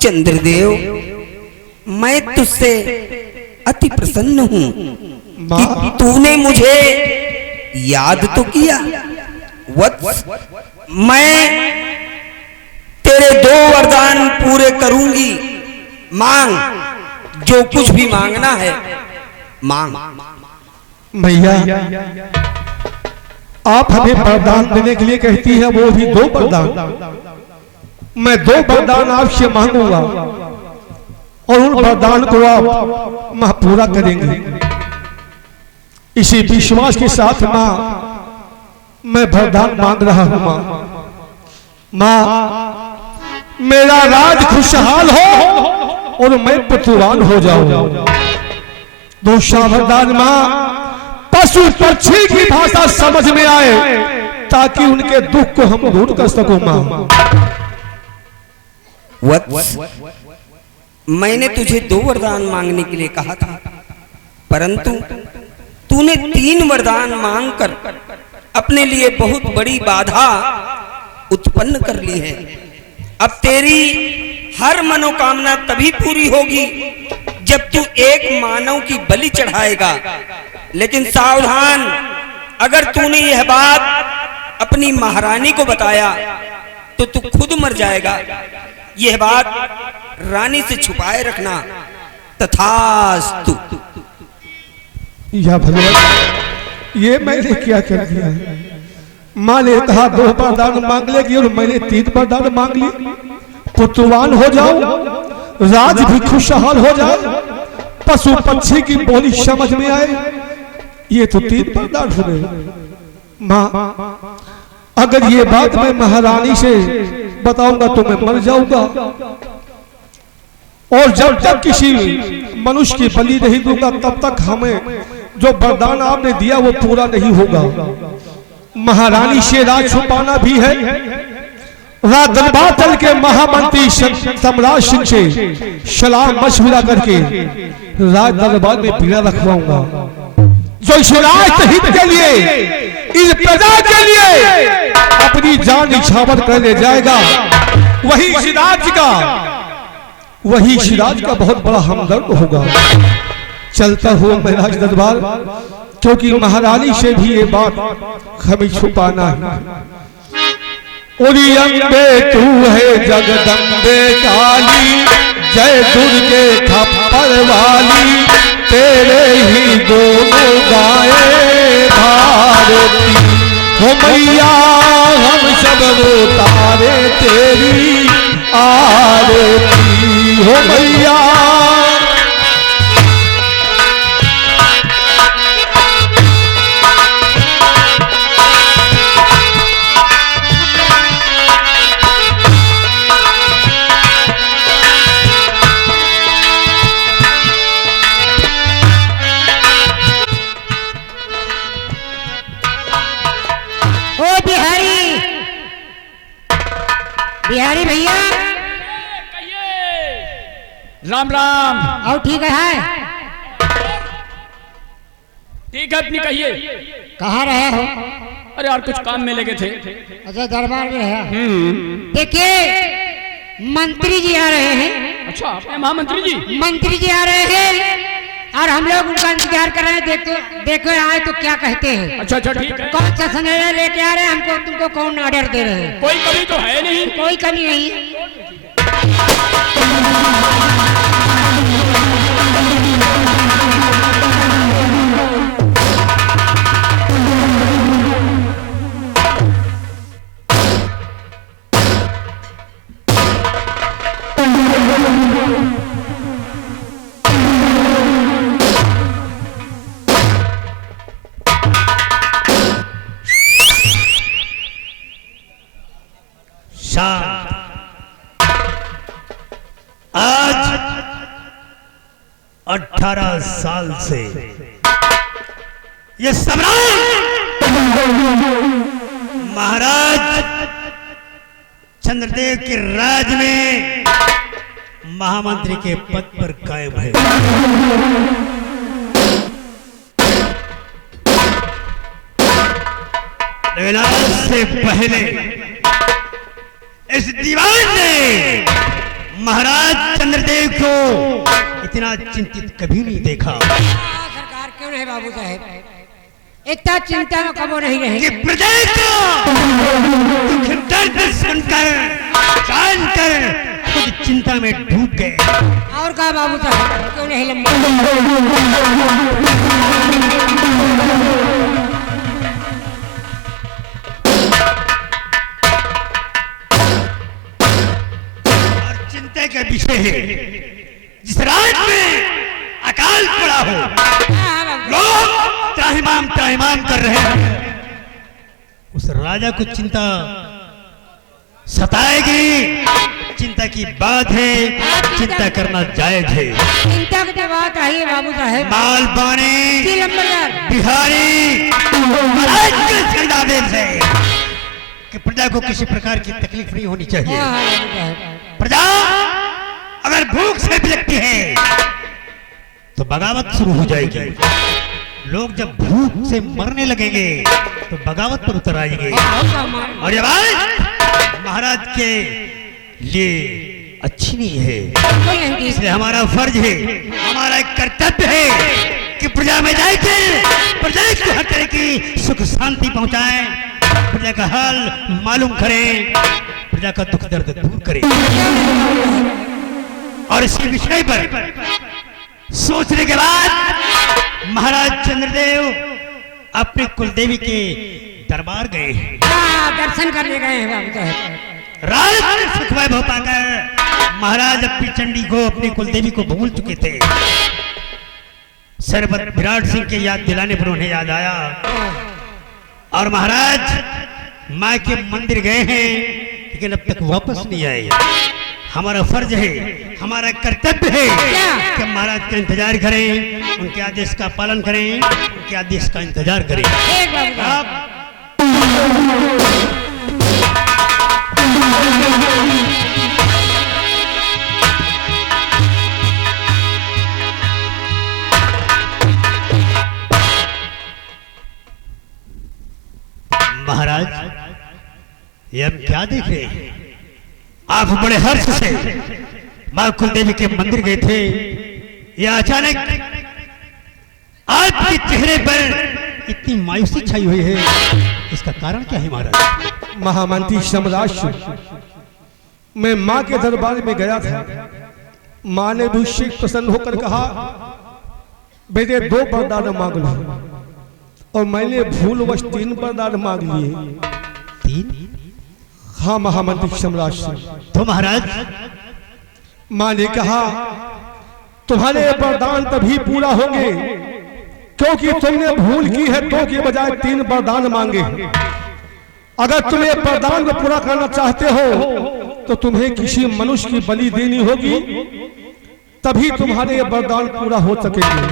चंद्रदेव, मैं तुझसे अति प्रसन्न हूँ कि तूने मुझे याद तो किया। वत्स, मैं तेरे 2 वरदान पूरे करूंगी। मांग, जो कुछ भी मांगना है मांग। मैया, आप हमें वरदान देने के लिए कहती है, वो भी 2 वरदान। मैं 2 वरदान आपसे मांगूंगा और उन वरदान को आप मां पूरा करेंगे। इसी विश्वास के साथ मां मैं वरदान मांग रहा हूं। मां, मेरा राज खुशहाल हो और मैं पुत्रवान हो जाऊं। दूसरा वरदान मां, पशु पक्षी की भाषा समझ में आए ताकि उनके दुख को हम दूर कर सको। मां, मैंने तुझे 2 वरदान मांगने के लिए कहा था, परंतु तूने 3 वरदान मांगकर अपने लिए बहुत बड़ी बाधा उत्पन्न कर ली है। अब तेरी हर मनोकामना तभी पूरी होगी जब तू एक मानव की बलि चढ़ाएगा। लेकिन सावधान, अगर तूने यह बात अपनी महारानी को बताया तो तू खुद मर जाएगा। यह बात रानी से छुपाए रखना। तथास्तु। या भगवान, ये मैंने क्या कर दिया? माँ ने कहा 2 वरदान मांग लेगी और मैंने 3 वरदान मांग लिए। पुत्रवान हो जाओ, राज भी खुशहाल हो जाए, पशु पक्षी की बोली समझ में आए। ये तो 3 वरदान हो गए। माँ, अगर ये बात मैं महारानी से बताऊंगा तो मैं मर जाऊंगा, और जब तक किसी मनुष्य की बलि नहीं दूंगा तब तक हमें जो वरदान आपने दिया वो पूरा नहीं होगा। महारानी से राज छुपाना भी है। राज दरबार तल के महामंत्री सम्राट सिंह से सलाह मशविरा करके राज दरबार में पीड़ा रखवाऊंगा, जो इस राष्ट्र हित के लिए, इस प्रजा के लिए अपनी जान निछावर कर ले जाएगा। वही सिराज का बहुत बड़ा हमदर्द होगा। चलता हुआ मैं राज दरबार, क्योंकि महारानी से भी ये बात हमें छुपाना है। उरी अम्बे तू है जगदम्बे काली, जय दुर्गे थप्पड़ वाली, तेरे ही दोनों गाए भारती। हो मैया हम सब उतारे तेरी आरती। हो मैया, बिहारी भैया, राम राम। और ठीक है? ठीक है, अपनी कहिए। कहाँ रहे हो? अरे यार कुछ काम में लगे थे। अच्छा, दरबार में है। देखिए, मंत्री जी आ रहे हैं। अच्छा, महामंत्री जी? मंत्री जी आ रहे हैं और हम लोग उनका इंतजार कर रहे हैं। देखो आए तो क्या कहते हैं। अच्छा अच्छा, ठीक है। कौन सा संदेश लेके आ रहे हैं? हमको तुमको कौन ऑर्डर दे रहे हैं? कोई कमी तो है नहीं। कोई कमी नहीं है। आज 18 साल से ये सम्राट महाराज चंद्रदेव के राज में महामंत्री के पद पर कायम है। विनाश से पहले इस दीवान ने महाराज चंद्रदेव को इतना चिंतित कभी नहीं देखा सरकार क्यों नहीं बाबू साहेब, इतना चिंता में कबो नहीं कि रहे। प्रजा का दुख दर्द सुनकर जानकर खुद चिंता में डूब गए। और कहा बाबू साहब क्यों नहीं लंबा। और चिंता का विषय है जिस रात में अकाल पड़ा हो, लोग त्राहिमाम कर रहे हैं, उस राजा को चिंता सताएगी। चिंता की बात है, चिंता करना जायज है। चिंता की तो बात आई है बाबू साहेब। मालबानी जी लंबरदार। बिहारी महाराज के संदेश है कि प्रजा को किसी प्रकार की तकलीफ नहीं होनी चाहिए। हाँ, हाँ, बाबू साहेब। प्रजा अगर भूख से बिलखती है तो बगावत शुरू हो जाएगी। लोग जब भूख से मरने लगेंगे तो बगावत पर उतर आएंगे। और ये बात महाराज के लिए अच्छी नहीं है। इसलिए हमारा फर्ज है, हमारा एक कर्तव्य है कि प्रजा में जाकर प्रजा को हर तरह की सुख शांति पहुंचाएं, प्रजा का हाल मालूम करें, प्रजा का दुख दर्द दूर करें। और इसी विषय पर सोचने के बाद महाराज चंद्रदेव अपने कुलदेवी के दरबार गए। हाँ, दर्शन करने गए हैं बाबू साहेब। राज सुख वैभव पाकर महाराज अपनी चंडी को, अपनी कुलदेवी को भूल चुके थे। सरबत विराट सिंह के याद दिलाने पर उन्हें याद आया और महाराज माँ के मंदिर गए हैं लेकिन अब तक वापस नहीं आए। हमारा फर्ज है, हमारा कर्तव्य है कि महाराज का इंतजार करें, उनके आदेश का पालन करें, उनके आदेश का इंतजार करें। ठीक बाबू साहब। महाराज ये हम क्या देख रहे हैं? आप बड़े हर्ष से मां कुलदेवी के मंदिर गए थे, या अचानक आपके चेहरे पर इतनी मायूसी छाई हुई है, इसका कारण क्या है महाराज? महामंत्री सम्राट, मैं माँ के दरबार में गया था। माँ ने भी उससे प्रसन्न होकर कहा, बेटे 2 वरदान मांग लो, और मैंने भूलवश 3 वरदान मांग लिए। 3? हाँ महामंत्री सम्राट। तो महाराज माँ ने कहा, तुम्हारे वरदान तभी पूरा होंगे क्योंकि तुमने भूल की है 2 के बजाय 3 वरदान मांगे। अगर तुम्हें वरदान को पूरा करना चाहते हो तो तुम्हें किसी मनुष्य की बलि देनी होगी, तभी तुम्हारे वरदान पूरा हो सकेंगे।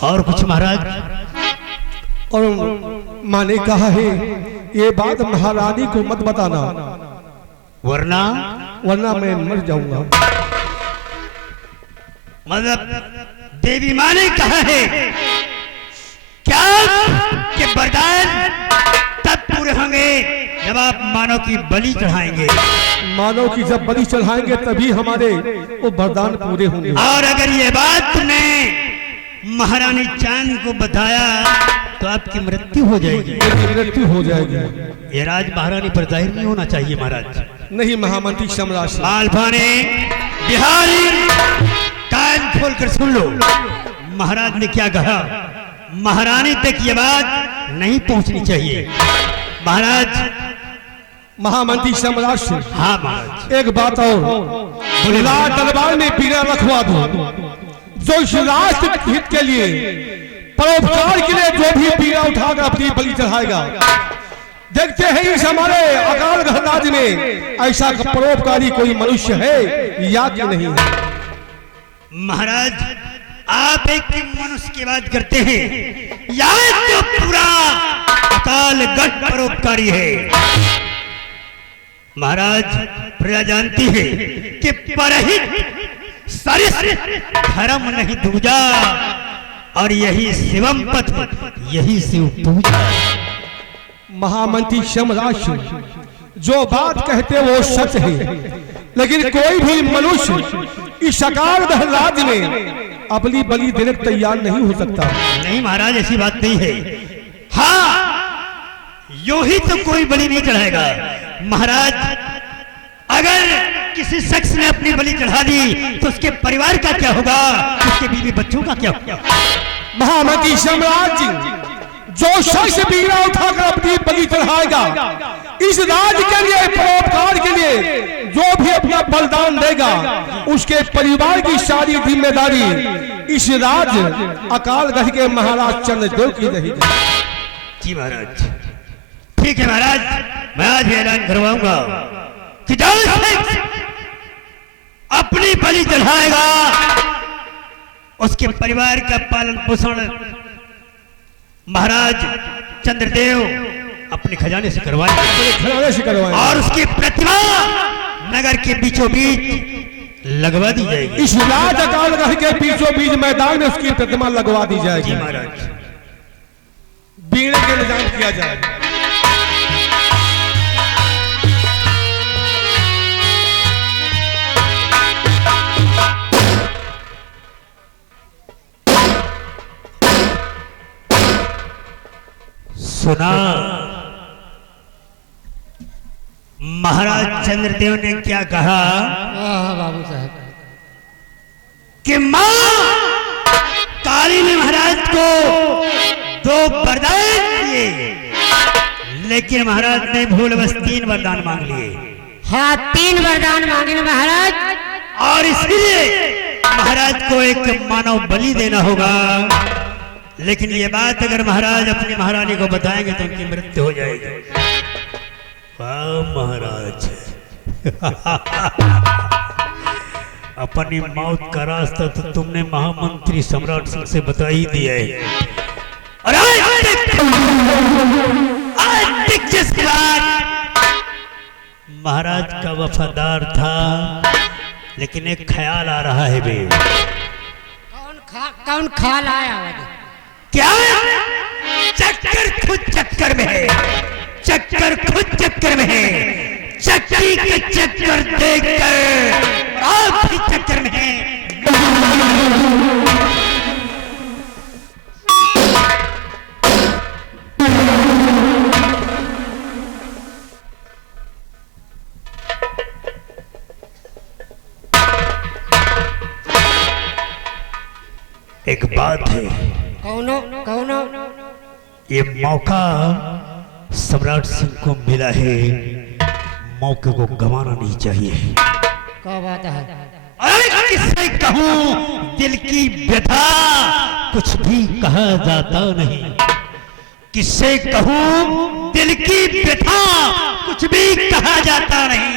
और कुछ महाराज? और माँ ने कहा है, ये बात महारानी को मत बताना, वरना मैं मर जाऊंगा। मतलब देवी माँ ने कहा है क्या कि वरदान तब पूरे होंगे जब आप मानव की बलि चढ़ाएंगे। मानव की जब बलि चढ़ाएंगे तभी हमारे वो वरदान पूरे होंगे। और अगर ये बात तुमने महारानी चांद को बताया तो आपकी मृत्यु हो जाएगी। मृत्यु हो जाएगी। ये राज महारानी पर जाहिर नहीं होना चाहिए महाराज। नहीं महामंत्री सम्राट। मालभाने बिहारी कान खोलकर सुन लो, महाराज ने क्या कहा। महारानी तक ये बात नहीं पहुंचनी चाहिए। महाराज महामंत्री सम्राट। हाँ महाराज। एक बात और, लाल दरबार में पीड़ा रखवा दो, जो इस राष्ट्र हित के लिए, परोपकार के लिए जो भी पीड़ा उठाकर अपनी बलि चढ़ाएगा। देखते हैं इस हमारे अकाल गणराज में ऐसा परोपकारी कोई मनुष्य है या कि नहीं। महाराज आप एक मनुष्य की बात करते हैं या तो पूरा अकाल गढ़ परोपकारी है। महाराज प्रजा जानती है कि परहित सरिस धर्म नहीं दूजा, और यही शिवम पथ, यही शिव पूजा। महामंत्री शमराज जो बात कहते वो सच है, लेकिन कोई भी मनुष्य इस अकाल राज्य में अपनी बलि देने को तैयार नहीं हो सकता। नहीं महाराज, ऐसी बात नहीं है। हाँ, यूं ही तो कोई बलि नहीं चढ़ाएगा महाराज। अगर किसी शख्स ने अपनी बलि चढ़ा दी तो उसके परिवार का क्या होगा, उसके बीवी बच्चों का क्या होगा? महामंत्री सम्राट जी, जो शख्स बीड़ा उठाकर अपनी बलि चढ़ाएगा, इस राज्य के लिए, परोपकार के लिए जो भी अपना बलिदान देगा, उसके परिवार की सारी जिम्मेदारी इस राज्य अकालगढ़ के महाराज चंद्रदेव की रहेगी। जी महाराज, ठीक है महाराज, मैं आज ऐलान करवाऊंगा कि जो शख्स अपनी बलि चढ़ाएगा उसके परिवार का पालन पोषण महाराज चंद्रदेव अपने खजाने से करवाएंगे और उसकी प्रतिमा नगर के बीचों बीच लगवा दी जाएगी। इस राज अकालगढ़ के बीचों बीच मैदान में उसकी प्रतिमा लगवा दी जाएगी महाराज। बीड़े के निजाम किया जाएगा। सुना महाराज चंद्रदेव ने क्या कहा बाबू साहब कि मां काली ने महाराज को 2 वरदान दिए, लेकिन महाराज ने भूलवश 3 वरदान मांग लिए। हाँ, 3 वरदान मांगे महाराज, और इसलिए महाराज को एक मानव बलि देना होगा। लेकिन ये बात अगर महाराज अपनी महारानी को बताएंगे तो उनकी मृत्यु हो जाएगी। वाह महाराज, अपनी मौत का रास्ता तो तुमने महामंत्री सम्राट सिंह से बता ही दिया है। और आज तक जिसके बाद महाराज का वफादार था, लेकिन एक ख्याल आ रहा है बे। कौन ख्याल आया? क्या? चक्कर खुद चक्कर में है, चक्कर खुद चक्कर में है, चक्की के चक्कर देखकर आप भी चक्कर में है। एक बात है, कौनो ये मौका सम्राट सिंह को मिला है, मौके को गंवाना नहीं चाहिए। क्या बात है? अरे किससे कहूं दिल की व्यथा, कुछ भी कहा जाता नहीं। किससे कहूं दिल की व्यथा, कुछ भी कहा जाता नहीं।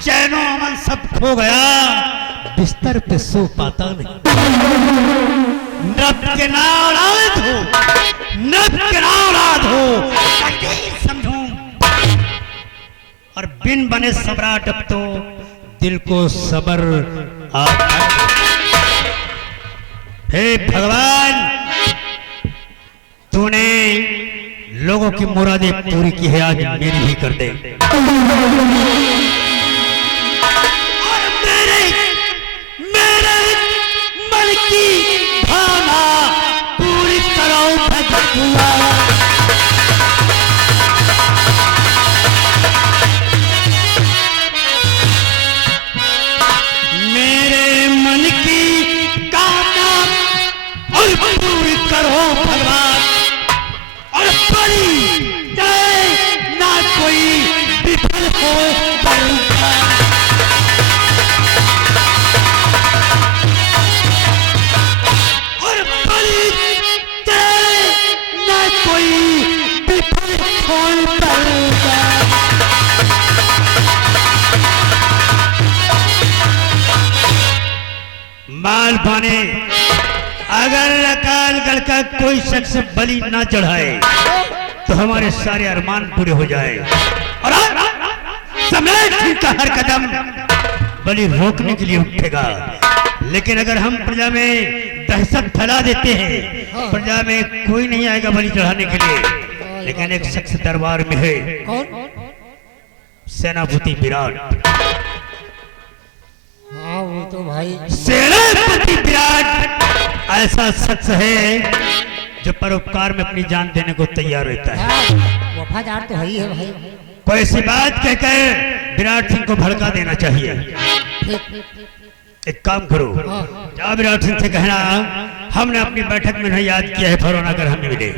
चैनो अमन सब खो गया, बिस्तर पे सो पाता नहीं। नब के नाराज हो, नब के नाराज हो, समझूं। और बिन बने सम्राट अब तो दिल को सबर आता है। हे भगवान, तूने लोगों की मुरादें पूरी की है, आज मेरी भी कर दे। और मेरे मन की भावना पूरी करो भगवान। मेरे मन की कामना और पूरी करो भगवान। और बड़ी जाए ना कोई विफल हो पड़ेगा। और बड़ी जाए ना कोई विफल हो पड़ेगा। माल पाने, अगर अकालगढ़ का कोई शख्स बलि ना चढ़ाए तो हमारे सारे अरमान पूरे हो जाए। और सम्राट सिंह का हर कदम बलि रोकने के लिए उठेगा। लेकिन अगर हम प्रजा में दहशत फैला देते हैं। प्रजा में कोई नहीं आएगा बलि चढ़ाने के लिए, लेकिन एक शख्स दरबार में है। कौन? सेनापति विराट। हाँ वो तो भाई सेनापति विराट ऐसा शख्स है जो परोपकार में अपनी जान देने को तैयार रहता है। हाँ, वफादार तो है ही है भाई। कोई ऐसी बात कहकर विराट सिंह को भड़का देना चाहिए। एक काम करो, जाओ विराट सिंह से कहना हमने अपनी बैठक में नहीं याद किया है, फौरन आकर हमें मिले।